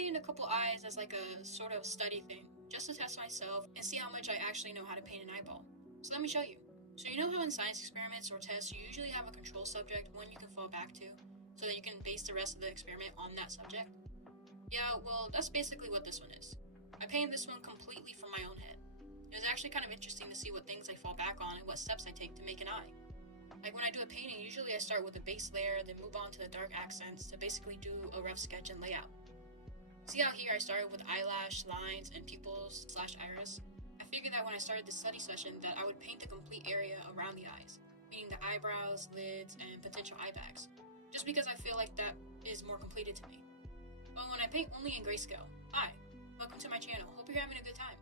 painted a couple eyes as like a sort of study thing, just to test myself and see how much I actually know how to paint an eyeball. So let me show you. So you know how in science experiments or tests you usually have a control subject one you can fall back to, so that you can base the rest of the experiment on that subject? Yeah, well, that's basically what this one is. I painted this one completely from my own head. It was actually kind of interesting to see what things I fall back on and what steps I take to make an eye. Like when I do a painting, usually I start with a base layer, then move on to the dark accents to basically do a rough sketch and layout. See how here I started with eyelash, lines, and pupils/iris? I figured that when I started this study session that I would paint the complete area around the eyes, meaning the eyebrows, lids, and potential eye bags, just because I feel like that is more completed to me. But when I paint only in grayscale, hi, welcome to my channel, hope you're having a good time.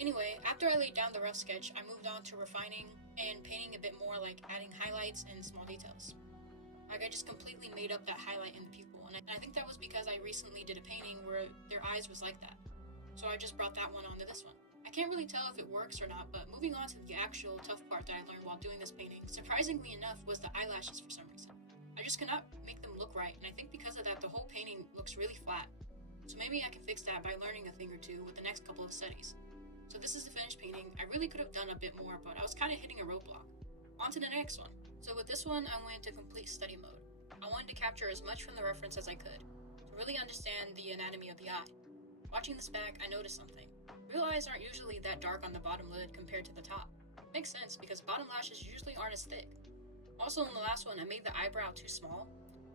Anyway, after I laid down the rough sketch, I moved on to refining and painting a bit more, like adding highlights and small details. Like I just completely made up that highlight in the pupil, and I think that was because I recently did a painting where their eyes was like that. So I just brought that one onto this one. I can't really tell if it works or not, but moving on to the actual tough part that I learned while doing this painting, surprisingly enough, was the eyelashes for some reason. I just could not make them look right, and I think because of that, the whole painting looks really flat. So maybe I can fix that by learning a thing or two with the next couple of studies. So this is the finished painting. I really could have done a bit more, but I was kind of hitting a roadblock. On to the next one. So with this one, I went into complete study mode. I wanted to capture as much from the reference as I could, to really understand the anatomy of the eye. Watching this back, I noticed something. Real eyes aren't usually that dark on the bottom lid compared to the top. Makes sense because bottom lashes usually aren't as thick. Also in the last one, I made the eyebrow too small.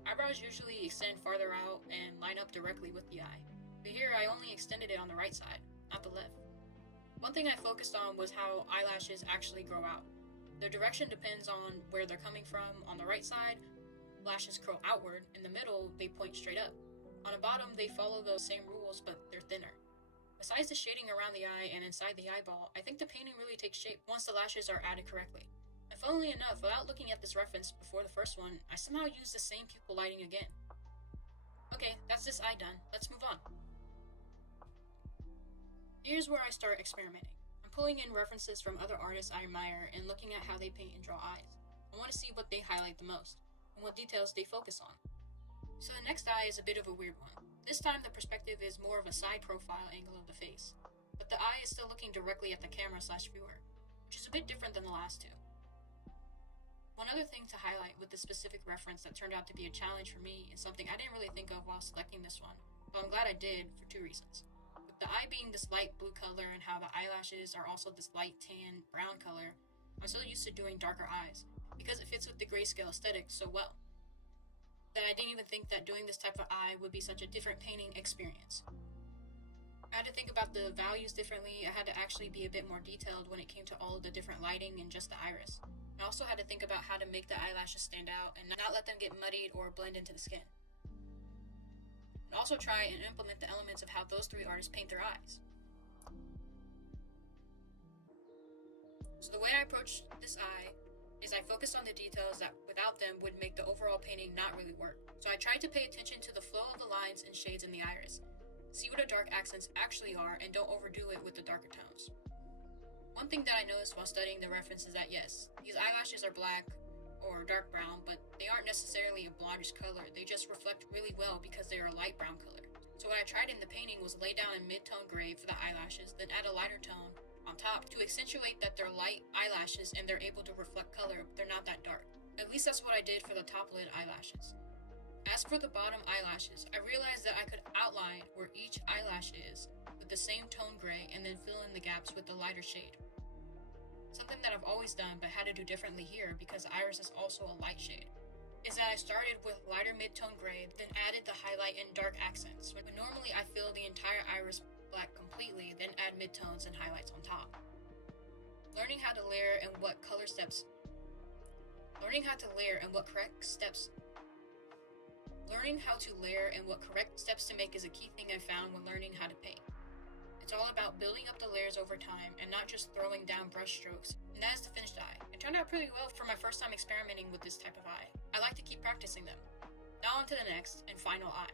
Eyebrows usually extend farther out and line up directly with the eye. But here I only extended it on the right side, not the left. One thing I focused on was how eyelashes actually grow out. Their direction depends on where they're coming from. On the right side, lashes curl outward. In the middle, they point straight up. On the bottom, they follow those same rules, but they're thinner. Besides the shading around the eye and inside the eyeball, I think the painting really takes shape once the lashes are added correctly. And funnily enough, without looking at this reference before the first one, I somehow used the same pupil lighting again. Okay, that's this eye done. Let's move on. Here's where I start experimenting. I'm pulling in references from other artists I admire and looking at how they paint and draw eyes. I want to see what they highlight the most, and what details they focus on. So the next eye is a bit of a weird one. This time the perspective is more of a side profile angle of the face, but the eye is still looking directly at the camera/viewer, which is a bit different than the last two. One other thing to highlight with this specific reference that turned out to be a challenge for me is something I didn't really think of while selecting this one, but I'm glad I did for two reasons. With the eye being this light blue color and how the eyelashes are also this light tan brown color, I'm so used to doing darker eyes because it fits with the grayscale aesthetic so well that I didn't even think that doing this type of eye would be such a different painting experience. I had to think about the values differently. I had to actually be a bit more detailed when it came to all of the different lighting and just the iris. I also had to think about how to make the eyelashes stand out and not let them get muddied or blend into the skin. And also try and implement the elements of how those three artists paint their eyes. So the way I approached this eye is I focused on the details that without them would make the overall painting not really work. So I tried to pay attention to the flow of the lines and shades in the iris, see what the dark accents actually are, and don't overdo it with the darker tones. One thing that I noticed while studying the reference is that yes, these eyelashes are black or dark brown, but they aren't necessarily a blondish color. They just reflect really well because they are a light brown color. So what I tried in the painting was lay down a mid-tone gray for the eyelashes, then add a lighter tone on top to accentuate that they're light eyelashes and they're able to reflect color, but they're not that dark. At least that's what I did for the top lid eyelashes. As for the bottom eyelashes, I realized that I could outline where each eyelash is with the same tone gray and then fill in the gaps with the lighter shade. Something that I've always done but had to do differently here because the iris is also a light shade, is that I started with lighter mid-tone gray, then added the highlight and dark accents. But normally I fill the entire iris black completely, then add midtones and highlights on top. Learning how to layer and what correct steps to make is a key thing I found when learning how to paint. It's all about building up the layers over time and not just throwing down brush strokes. And that is the finished eye. It turned out pretty well for my first time experimenting with this type of eye. I like to keep practicing them. Now on to the next and final eye.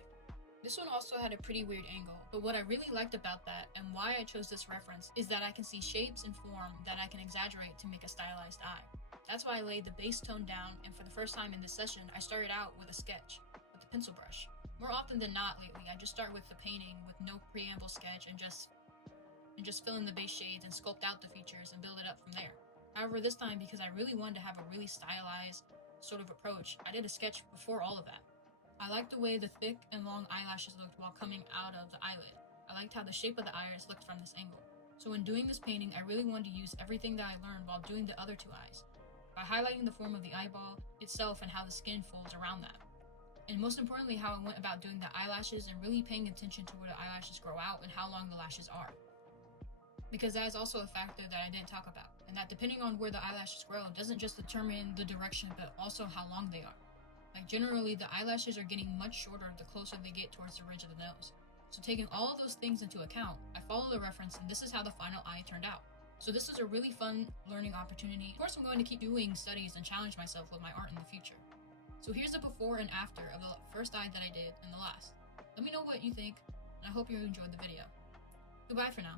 This one also had a pretty weird angle, but what I really liked about that and why I chose this reference is that I can see shapes and form that I can exaggerate to make a stylized eye. That's why I laid the base tone down, and for the first time in this session, I started out with a sketch with a pencil brush. More often than not lately, I just start with the painting with no preamble sketch and just fill in the base shades and sculpt out the features and build it up from there. However, this time, because I really wanted to have a really stylized sort of approach, I did a sketch before all of that. I liked the way the thick and long eyelashes looked while coming out of the eyelid. I liked how the shape of the iris looked from this angle. So when doing this painting, I really wanted to use everything that I learned while doing the other two eyes, by highlighting the form of the eyeball itself and how the skin folds around that. And most importantly, how I went about doing the eyelashes and really paying attention to where the eyelashes grow out and how long the lashes are. Because that is also a factor that I didn't talk about, and that depending on where the eyelashes grow doesn't just determine the direction but also how long they are. Like generally, the eyelashes are getting much shorter the closer they get towards the ridge of the nose. So taking all of those things into account, I followed the reference and this is how the final eye turned out. So this is a really fun learning opportunity. Of course, I'm going to keep doing studies and challenge myself with my art in the future. So here's the before and after of the first eye that I did and the last. Let me know what you think, and I hope you enjoyed the video. Goodbye for now.